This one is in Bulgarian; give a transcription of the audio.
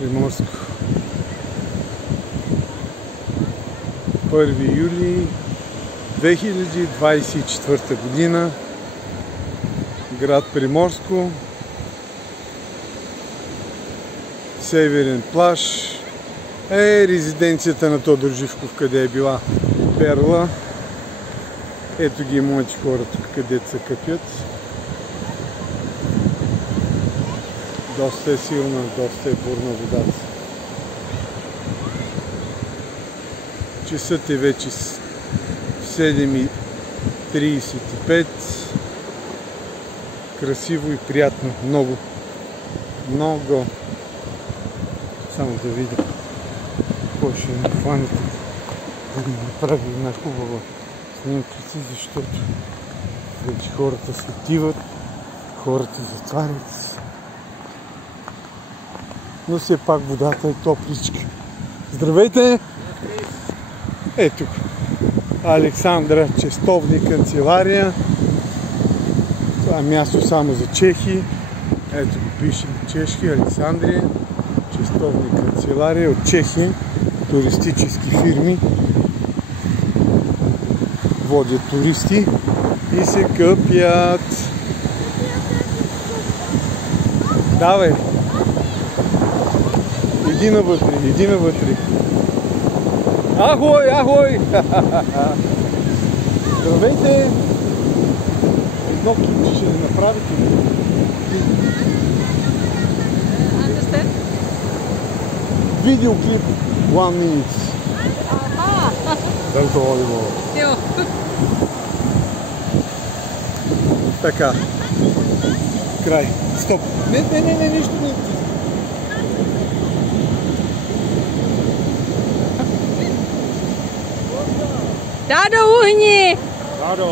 Приморско. 1 юли 2024 година. Град Приморско. Северен плаж. Резиденцията на Тодор Живков, къде е била Перла. Ето ги моите хора тук, където се къпят. Доста е силна, доста е бурна водата. Часът е вече 7:35. Красиво и приятно. Много. Много. Само да видя какво ще ми хванете. Да ми направи една хубава снимкица, защото вече хората се отиват, хората затварят. Но все пак водата е топличка. Здравейте! Ето Александра Честовни канцелария. Това е място само за чехи. Ето пише чешки Александрия Честовни канцелария от Чехия. Туристически фирми водят туристи и се къпят. Давай! Иди навътре, иди навътре. Ахой, ахой! Здравейте! Едно клип ще не направите ли? Understand? Видеоклип 1 minute. Дълго водимо. Така. Край. Стоп. Не, нищо не. Dado, uhni! Dado.